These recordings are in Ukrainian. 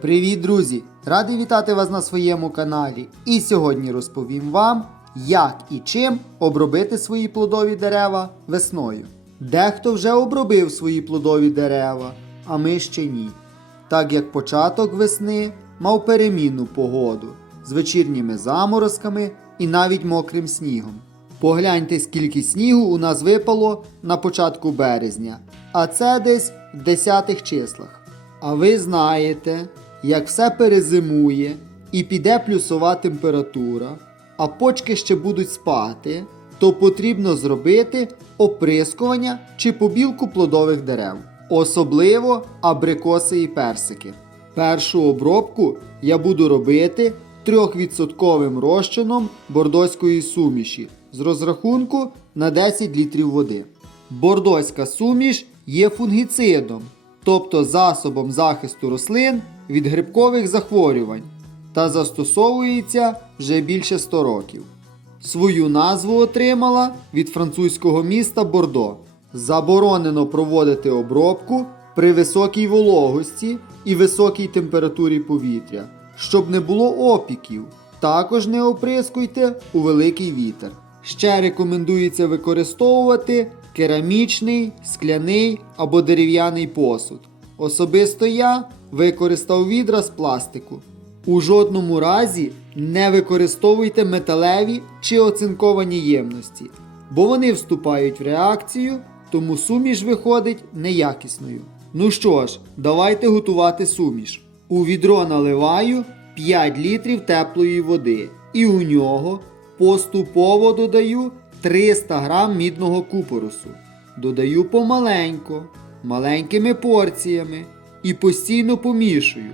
Привіт, друзі! Радий вітати вас на своєму каналі. І сьогодні розповім вам, як і чим обробити свої плодові дерева весною. Дехто вже обробив свої плодові дерева, а ми ще ні. Так як початок весни мав перемінну погоду з вечірніми заморозками і навіть мокрим снігом. Погляньте, скільки снігу у нас випало на початку березня, а це десь в десятих числах. А ви знаєте, як все перезимує і піде плюсова температура, а почки ще будуть спати, то потрібно зробити оприскування чи побілку плодових дерев, особливо абрикоси і персики. Першу обробку я буду робити 3% розчином бордоської суміші з розрахунку на 10 літрів води. Бордоська суміш є фунгіцидом, тобто засобом захисту рослин від грибкових захворювань та застосовується вже більше 100 років. Свою назву отримала від французького міста Бордо. Заборонено проводити обробку при високій вологості і високій температурі повітря, щоб не було опіків. Також не оприскуйте у великий вітер. Ще рекомендується використовувати керамічний, скляний або дерев'яний посуд. Особисто я використав відра з пластику. У жодному разі не використовуйте металеві чи оцинковані ємності, бо вони вступають в реакцію, тому суміш виходить неякісною. Ну що ж, давайте готувати суміш. У відро наливаю 5 літрів теплої води і у нього поступово додаю 300 грам мідного купоросу. Додаю помаленько, маленькими порціями і постійно помішую.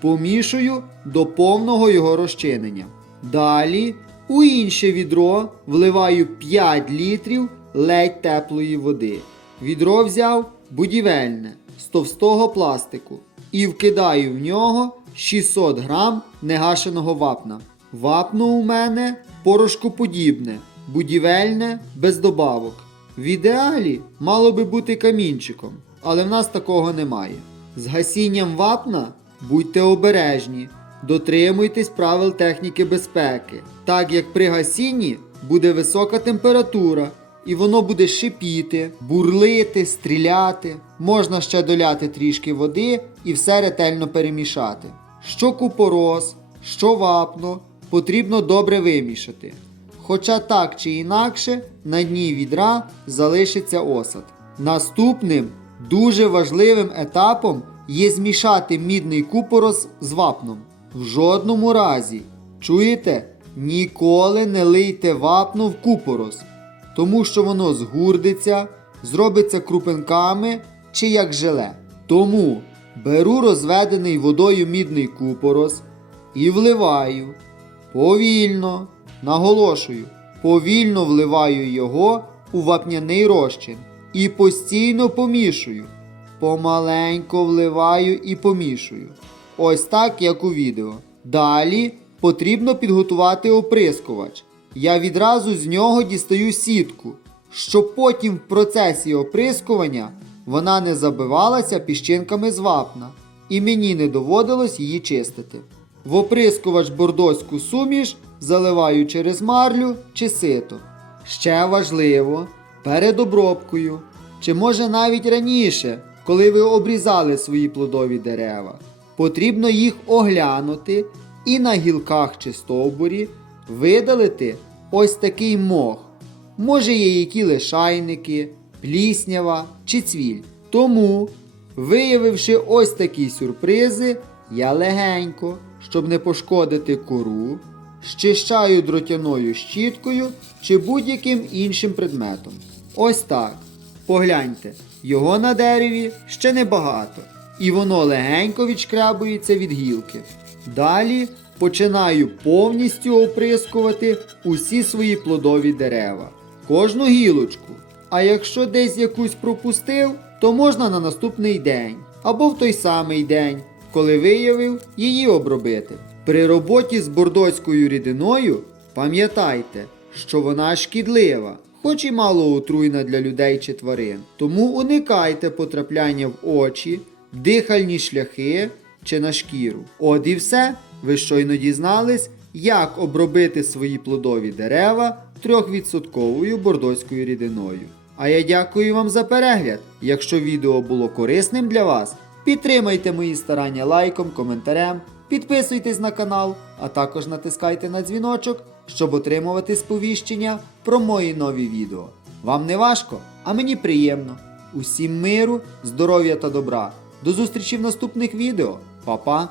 Помішую до повного його розчинення. Далі у інше відро вливаю 5 літрів ледь теплої води. Відро взяв будівельне з товстого пластику і вкидаю в нього 600 грам негашеного вапна. Вапно у мене порошкоподібне, будівельне без добавок. В ідеалі мало би бути камінчиком, але в нас такого немає. З гасінням вапна будьте обережні, дотримуйтесь правил техніки безпеки, так як при гасінні буде висока температура і воно буде шипіти, бурлити, стріляти. Можна ще доляти трішки води і все ретельно перемішати. Що купорос, що вапно потрібно добре вимішати. Хоча так чи інакше на дні відра залишиться осад. Наступним дуже важливим етапом є змішати мідний купорос з вапном. В жодному разі, чуєте, ніколи не лийте вапно в купорос, тому що воно згурдиться, зробиться крупинками чи як желе. Тому беру розведений водою мідний купорос і вливаю повільно, наголошую, повільно вливаю його у вапняний розчин і постійно помішую. Помаленько вливаю і помішую. Ось так, як у відео. Далі потрібно підготувати оприскувач. Я відразу з нього дістаю сітку, щоб потім в процесі оприскування вона не забивалася піщинками з вапна, і мені не доводилось її чистити. В оприскувач бордоську суміш заливаю через марлю чи сито. Ще важливо, перед обробкою, чи може навіть раніше, коли ви обрізали свої плодові дерева, потрібно їх оглянути і на гілках чи стовбурі видалити ось такий мох. Може є які лишайники, пліснява чи цвіль. Тому, виявивши ось такі сюрпризи, я легенько, щоб не пошкодити кору, щищаю дротяною щіткою чи будь-яким іншим предметом. Ось так. Погляньте, його на дереві ще небагато, і воно легенько відшкрябується від гілки. Далі починаю повністю оприскувати усі свої плодові дерева, кожну гілочку. А якщо десь якусь пропустив, то можна на наступний день або в той самий день, коли виявив її обробити. При роботі з бордоською рідиною пам'ятайте, що вона шкідлива, хоч і мало отруйна для людей чи тварин. Тому уникайте потрапляння в очі, дихальні шляхи чи на шкіру. От і все. Ви щойно дізнались, як обробити свої плодові дерева 3% бордоською рідиною. А я дякую вам за перегляд. Якщо відео було корисним для вас, підтримайте мої старання лайком, коментарем, підписуйтесь на канал, а також натискайте на дзвіночок, щоб отримувати сповіщення про мої нові відео. Вам не важко, а мені приємно. Усім миру, здоров'я та добра. До зустрічі в наступних відео. Па-па!